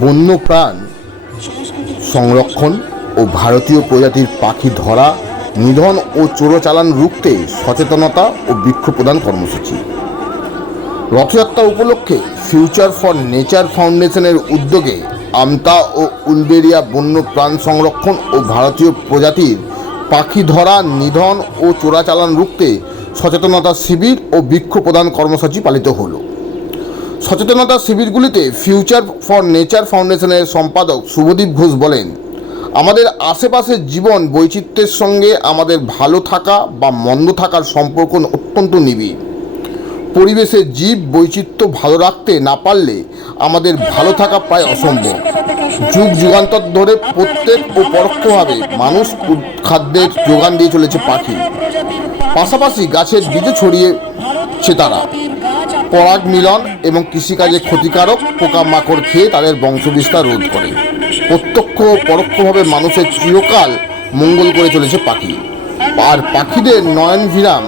বন্য প্রাণ সংরক্ষণ ও ভারতীয় প্রজাতির পাখি ধরা, নিধন ও চোরাচালান রুখতে সচেতনতা ও বৃক্ষ প্রদান কর্মসূচি। রথযাত্রা উপলক্ষে ফিউচার ফর নেচার ফাউন্ডেশনের উদ্যোগে আমতা ও উলবেরিয়া বন্য প্রাণ সংরক্ষণ ও ভারতীয় প্রজাতির পাখি ধরা, নিধন ও চোরাচালান রুখতে সচেতনতা শিবির ও বৃক্ষ প্রদান কর্মসূচি পালিত হলো। সচেতনতা শিবিরগুলিতে ফিউচার ফর নেচার ফাউন্ডেশনের সম্পাদক শুভদীপ ঘোষ বলেন, আমাদের আশেপাশের জীবন বৈচিত্র্যের সঙ্গে আমাদের ভালো থাকা বা মন্দ থাকার সম্পর্ক অত্যন্ত নিবিড়। পরিবেশের জীব বৈচিত্র্য ভালো রাখতে না পারলে আমাদের ভালো থাকা প্রায় অসম্ভব। যুগ যুগান্তর ধরে প্রত্যেক ও পরোক্ষভাবে মানুষ খাদ্যের যোগান দিয়ে চলেছে পাখি। পাশাপাশি গাছের বীজ ছড়িয়েছে তারা। পরাগ মিলন এবং কৃষিকাজে ক্ষতিকারক পোকামাকড় খেয়ে তাদের বংশবিস্তার রোধ করে। প্রত্যক্ষ ও পরোক্ষভাবে মানুষের চিরকাল মঙ্গল করে চলেছে পাখি। আর পাখিদের নয়ন ভিরাম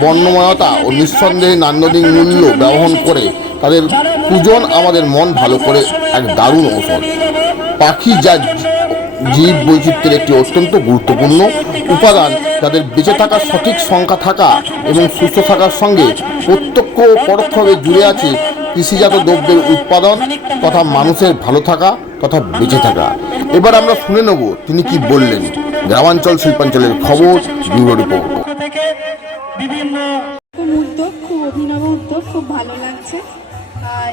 বর্ণময়তা ও নিঃসন্দেহে নান্দনিক মূল্য ব্যবহার করে তাদের পূজন আমাদের মন ভালো করে এক দারুণ ঔষধ পাখি যা জীব বৈচিত্র্যের একটি অত্যন্ত গুরুত্বপূর্ণ উপাদান। তাদের বেঁচে থাকার সঠিক সংখ্যা থাকা এবং সুস্থ থাকার সঙ্গে প্রত্যক্ষ ও পরোক্ষভাবে জুড়ে আছে কৃষিজাত দ্রব্যের উৎপাদন তথা মানুষের ভালো থাকা তথা বেঁচে থাকা। এবার আমরা শুনে নেব তিনি কি বললেন। গ্রামাঞ্চল শিল্পাঞ্চলের খবর রিপোর্ট। বিভিন্ন উদ্যোগ খুব অভিনব উদ্যোগ খুব ভালো লাগছে।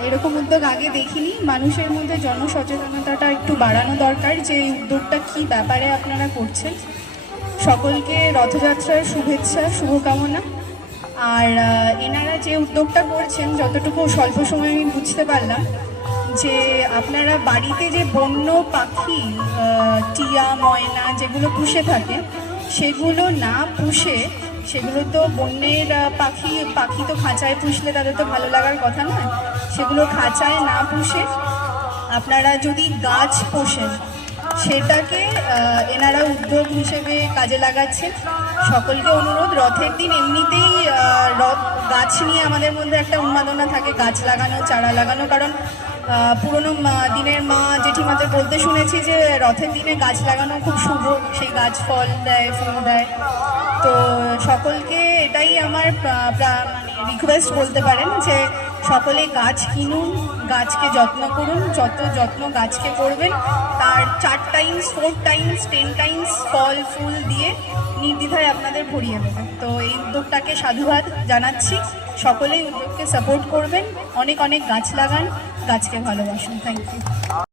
এরকম উদ্যোগ আগে দেখিনি। মানুষের মধ্যে জনসচেতনতাটা একটু বাড়ানো দরকার যে এই উদ্যোগটা কী ব্যাপারে আপনারা করছেন। সকলকে রথযাত্রার শুভেচ্ছা, শুভকামনা। আর এনারা যে উদ্যোগটা করছেন, যতটুকু স্বল্প সময় আমি বুঝতে পারলাম, যে আপনারা বাড়িতে যে বন্য পাখি টিয়া, ময়না যেগুলো পুষে থাকে, সেগুলো না পুষে সেগুলো তো বন্যের পাখি পাখি তো খাঁচায় পুষলে তাদের তো ভালো লাগার কথা নয়। সেগুলো খাঁচায় না পুষে আপনারা যদি গাছ পোষেন, সেটাকে এনারা উদ্যোগ হিসেবে কাজে লাগাচ্ছেন। সকলকে অনুরোধ, রথের দিন এমনিতেই রথ, গাছ নিয়ে আমাদের মধ্যে একটা উন্মাদনা থাকে, গাছ লাগানো, চারা লাগানো। কারণ পুরনো দিনের মা জেঠিমাদের বলতে শুনেছি যে রথের দিনে গাছ লাগানো খুব শুভ। সেই গাছ ফল দেয়, ফুল দেয়। তো সকলকে এটাই আমার প্রা- মানে রিকোয়েস্ট বলতে পারেন যে সকলে গাছ কিনুন, গাছকে যত্ন করুন, যত যত্ন গাছকে করবেন, তার চার times four times ten times ফল, ফুল দিয়ে নির্দ্বিধায় আপনাদের ভরিয়ে দেবে। তো এই উদ্যোগটাকে সাধুবাদ জানাচ্ছি। সকলেই উদ্যোগকে সাপোর্ট করবেন। অনেক অনেক গাছ লাগান, গাছকে ভালোবাসুন। Thank you